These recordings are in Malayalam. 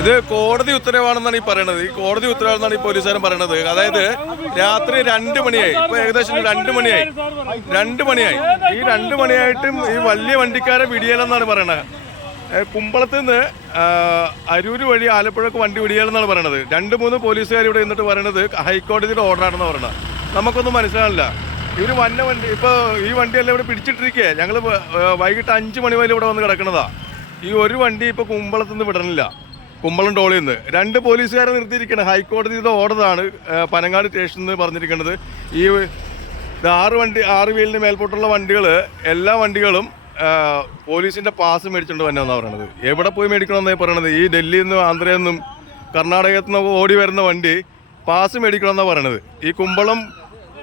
ഇത് കോടതി ഉത്തരവാണെന്നാണ് ഈ പറയണത്. ഈ കോടതി ഉത്തരവാണെന്നാണ് ഈ പോലീസുകാരൻ പറയണത്. അതായത് രാത്രി രണ്ട് മണിയായി. ഇപ്പൊ ഏകദേശം രണ്ട് മണിയായി. രണ്ട് മണിയായി. ഈ രണ്ട് മണിയായിട്ടും ഈ വലിയ വണ്ടിക്കാരെ വിടിയലെന്നാണ് പറയണത്. കുമ്പളത്ത് നിന്ന് അരൂര് വഴി ആലപ്പുഴക്ക് വണ്ടി വിടിയലെന്നാണ് പറയണത്. രണ്ട് മൂന്ന് പോലീസുകാർ ഇവിടെ നിന്നിട്ട് പറയണത് ഹൈക്കോടതിയുടെ ഓർഡറാണെന്ന് പറയണത്. നമുക്കൊന്നും മനസ്സിലാവില്ല ഇവർ വന്ന വണ്ടി ഇപ്പൊ ഈ വണ്ടിയെല്ലാം ഇവിടെ പിടിച്ചിട്ടിരിക്കേ? ഞങ്ങൾ വൈകിട്ട് അഞ്ച് മണി വരെ ഇവിടെ വന്ന് കിടക്കണതാ. ഈ ഒരു വണ്ടി ഇപ്പൊ കുമ്പളത്ത് നിന്ന് വിടണില്ല. കുമ്പളം ടോളിൽ നിന്ന്. രണ്ട് പോലീസുകാരെ നിർത്തിയിരിക്കണം. ഹൈക്കോടതിയുടെ ഓർഡറാണ്. പനങ്ങാട് സ്റ്റേഷനിൽ നിന്ന് പറഞ്ഞിരിക്കുന്നത് ഈ ആറ് വണ്ടി ആറ് വീലിന് മേൽപോട്ടുള്ള വണ്ടികൾ എല്ലാ വണ്ടികളും പോലീസിന്റെ പാസ് മേടിച്ചുകൊണ്ട് വന്നെന്നാണ് പറയണത്. എവിടെ പോയി മേടിക്കണമെന്നാണ് പറയണത്? ഈ ഡൽഹിയിൽ നിന്നും ആന്ധ്രയിൽ നിന്നും കർണാടകത്തിൽ നിന്നും ഓടി വരുന്ന വണ്ടി പാസ് മേടിക്കണമെന്നാണ് പറയണത്. ഈ കുമ്പളം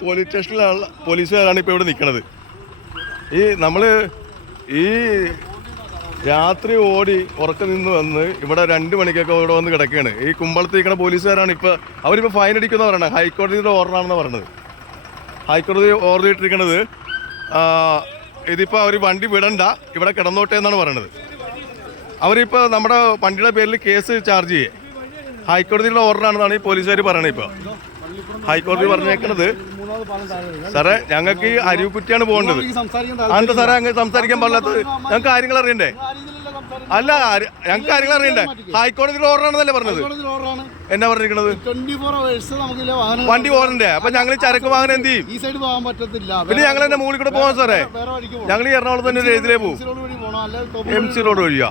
പോലീസ് സ്റ്റേഷനിലുള്ള പോലീസുകാരാണ് ഇപ്പോൾ ഇവിടെ നിൽക്കുന്നത് ഈ നമ്മൾ ഈ രാത്രി ഓടി ഉറക്കം നിന്ന് വന്ന് ഇവിടെ രണ്ട് മണിക്കൊക്കെ ഇവിടെ വന്ന് കിടക്കുകയാണ്. ഈ കുമ്പളത്തേക്കണ പോലീസുകാരാണ് ഇപ്പോൾ അവരിപ്പോൾ ഫൈൻ അടിക്കുന്ന പറയണത് ഹൈക്കോടതിയുടെ ഓർഡറാണെന്ന് പറഞ്ഞത് ഹൈക്കോടതി ഓർഡർ ഇതിപ്പോ ഇതിപ്പോൾ അവർ വണ്ടി വിടണ്ട ഇവിടെ കിടന്നോട്ടെ എന്നാണ് പറയണത്. അവരിപ്പോൾ നമ്മുടെ വണ്ടിയുടെ പേരിൽ കേസ് ചാർജ് ചെയ്യേ. ഹൈക്കോടതിയുടെ ഓർഡറാണെന്നാണ് ഈ പോലീസുകാർ പറയണത് ഇപ്പോൾ ഹൈക്കോടതി പറഞ്ഞേക്കണത് സാറേ ഞങ്ങൾക്ക് ഈ അരുവിക്കുറ്റിയാണ് പോകേണ്ടത്. അതെന്താ സാറേ അങ്ങ് സംസാരിക്കാൻ പാടില്ലാത്തത് ഞങ്ങൾക്ക് കാര്യങ്ങൾ അറിയണ്ടേ? അല്ല ഞങ്ങൾക്ക് കാര്യങ്ങൾ അറിയണ്ടേ? ഹൈക്കോടതിയുടെ ഓർഡറാണെന്നല്ലേ പറഞ്ഞത്? എന്നാ പറഞ്ഞിരിക്കണത്? വണ്ടി പോകണ്ടേ? അപ്പൊ ഞങ്ങൾ ചരക്ക് വാഹനം എന്ത് ചെയ്യും? പിന്നെ ഞങ്ങൾ എന്നെ മുകളിൽ കൂടെ പോകാം സാറേ. ഞങ്ങൾ എറണാകുളത്ത് തന്നെ രേതിലേ പോകും എം സി റോഡ് വഴിയാ?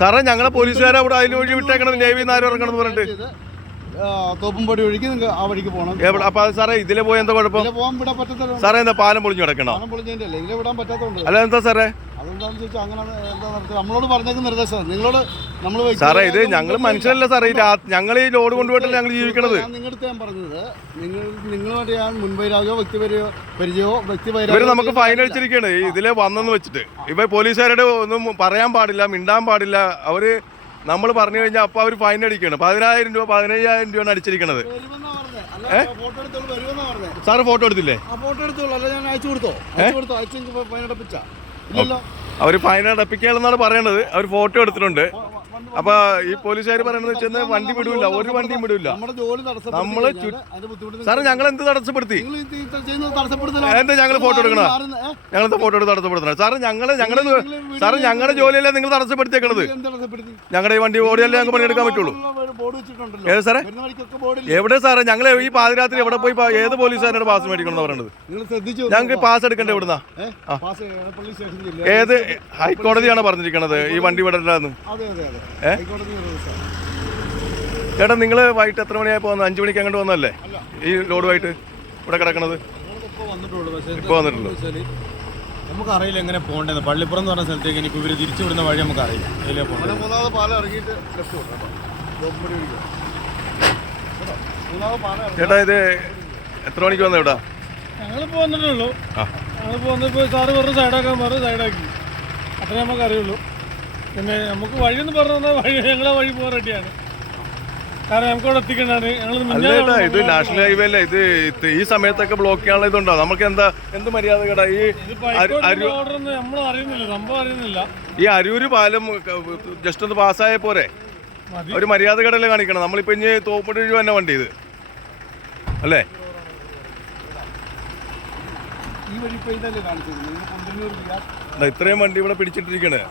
സാറേ ഞങ്ങളെ പോലീസുകാരെ അവിടെ അതിൽ വഴി വിട്ടേക്കണം നേവി നാരും ഇറങ്ങണം എന്ന് പറഞ്ഞിട്ട്. തോപ്പുംപടി ഒഴുകി നിങ്ങൾക്ക് ആ വഴിക്ക് പോകണം എവിടെ? അത് സാറേ ഇതിലെ പോയി എന്താ കുഴപ്പം? ഇതിലെ പോകാൻ വിടാൻ പറ്റത്തില്ല സാറേ എന്താ പാലം പൊളിഞ്ഞു കിടക്കണോ? അല്ലേ? ഇതിലെ വിടാൻ പറ്റാത്തതുകൊണ്ട്. അല്ല എന്താ സാറേ? അതെന്താണെന്ന് ചോദിച്ചാൽ അങ്ങനെ എന്താ നടത്തുക നമ്മളോട് പറഞ്ഞേക്കുന്ന നിർദ്ദേശം. നിങ്ങളോട് നമ്മൾ സാറേ ഇത് ഞങ്ങൾ മനുഷ്യരല്ല സാറേ ഈ രാ- ഞങ്ങൾ ഈ ലോഡ് കൊണ്ടുപോയിട്ടല്ല ഞങ്ങൾ ജീവിക്കണത്? ഞാൻ നിങ്ങളുടെ ഞാൻ പറഞ്ഞത് നിങ്ങൾ നിങ്ങളുമായിട്ട് ഞാൻ മുൻപൈരാഗോ വ്യക്തിപരയോ പരിചയമോ ഇവർ വ്യക്തിപൈരാഗോ നമുക്ക് ഫൈൻ അടിച്ചിരിക്കുകയാണ് ഈ ഇതിലെ വന്നെന്ന് വെച്ചിട്ട്. ഇവ പോലീസുകാരുടെ ഒന്നും പറയാൻ പാടില്ല മിണ്ടാൻ പാടില്ല. അവർ നമ്മൾ പറഞ്ഞു കഴിഞ്ഞാൽ അപ്പൊ അവർ ഫൈൻ അടിക്കണം പതിനായിരം രൂപ പതിനയ്യായിരം രൂപ അടിച്ചിരിക്കണത്. സാറ് ഫോട്ടോ എടുത്തില്ലേ? അവർ ഫൈൻ അടപ്പിക്കുകയാണെന്നാണ് പറയേണ്ടത് അവർ ഫോട്ടോ എടുത്തിട്ടുണ്ട്. അപ്പൊ ഈ പോലീസുകാർ പറയുന്നത് വെച്ചാൽ വണ്ടി വിടൂല ഒരു വണ്ടിയും വിടൂല. നമ്മൾ സാറ് ഞങ്ങൾ എന്ത് തടസ്സപ്പെടുത്തി എന്താ ഞങ്ങൾ ഫോട്ടോ എടുക്കണ ഞങ്ങളത്തെ ഫോട്ടോ എടുത്ത് തടസ്സപ്പെടുത്തണം സാറ് ഞങ്ങൾ ഞങ്ങളുടെ സാറ് ഞങ്ങളുടെ ജോലിയല്ലേ നിങ്ങൾ തടസ്സപ്പെടുത്തിയേക്കണത്? ഞങ്ങളുടെ ഈ വണ്ടി ഓടിയല്ലേ ഞങ്ങൾക്ക് പണിയെടുക്കാൻ പറ്റുള്ളൂ. ഏത് സാറേ? എവിടെ സാറേ? ഞങ്ങൾ ഈ പാതിരാത്രി എവിടെ പോയി ഏത് പോലീസുകാരുടെ പാസ് മേടിക്കണം എന്ന് പറയുന്നത് ഞങ്ങൾക്ക് പാസ് എടുക്കണ്ടേ ഇവിടുന്ന? ഏഹ് പാസ് എടപ്പള്ളി സ്റ്റേഷനിൽ ഏത് ഹൈക്കോടതിയാണ് പറഞ്ഞിരിക്കണത് ഈ വണ്ടി വിടണ്ടെന്ന് ഏ? ചേട്ടാ നിങ്ങൾ വൈകിട്ട് എത്ര മണിയായി പോകുന്നത്? അഞ്ചു മണിക്ക് അങ്ങോട്ട് വന്നല്ലേ ഈ ലോഡുമായിട്ട് ഇവിടെ കിടക്കണത്? ഇപ്പോൾ വന്നിട്ടുള്ളൂ പക്ഷേ ഇപ്പോൾ വന്നിട്ടുള്ളൂ. നമുക്കറിയില്ല എങ്ങനെ പോകേണ്ടത്. പള്ളിപ്പുറം എന്ന് പറഞ്ഞ സ്ഥലത്തേക്ക് ഇനി ഇവർ തിരിച്ചു വിടുന്ന വഴി നമുക്കറിയില്ല. അതിലേ പോകണം മൂന്നാമത് പാലം ഇറങ്ങിയിട്ട് ലെഫ്റ്റ് ചേട്ടാ ഇത് എത്ര മണിക്ക് വന്ന ഇവിടെ? ഞങ്ങളിപ്പോൾ വന്നിട്ടുള്ളൂ. ഞങ്ങളിപ്പോൾ വന്നപ്പോൾ സാറ് പറഞ്ഞ് സൈഡാക്കാൻ പറഞ്ഞു സൈഡാക്കി അത്രേ നമുക്ക് അറിയുള്ളൂ പിന്നെ നമുക്ക് വഴി പറഞ്ഞു തന്നാൽ വഴി ഞങ്ങളെ വഴി പോകാൻ റെഡിയാണ് കാരണം നമുക്ക് അവിടെ എത്തിക്കേണ്ടതാണ്. ഞങ്ങൾ അല്ല ഇത് നാഷണൽ ഹൈവേ അല്ലേ? ഇത് ഈ സമയത്തൊക്കെ ബ്ലോക്ക് ചെയ്യാനുള്ള ഇതുണ്ടോ? നമുക്ക് എന്താ എന്ത് മര്യാദ കേടാ ഈ നമ്മൾ അറിയുന്നില്ല സംഭവം അറിയുന്നില്ല. ഈ അരൂര് പാലം ജസ്റ്റ് ഒന്ന് പാസ്സായ പോരെ? ഒരു മര്യാദ കടല്ലേ കാണിക്കണം നമ്മളിപ്പോ ഇനി തോപ്പടി വഴി തന്നെ വണ്ടി ഇത്? അല്ലേ? ഇത്രയും വണ്ടി ഇവിടെ പിടിച്ചിട്ടിരിക്കണേ.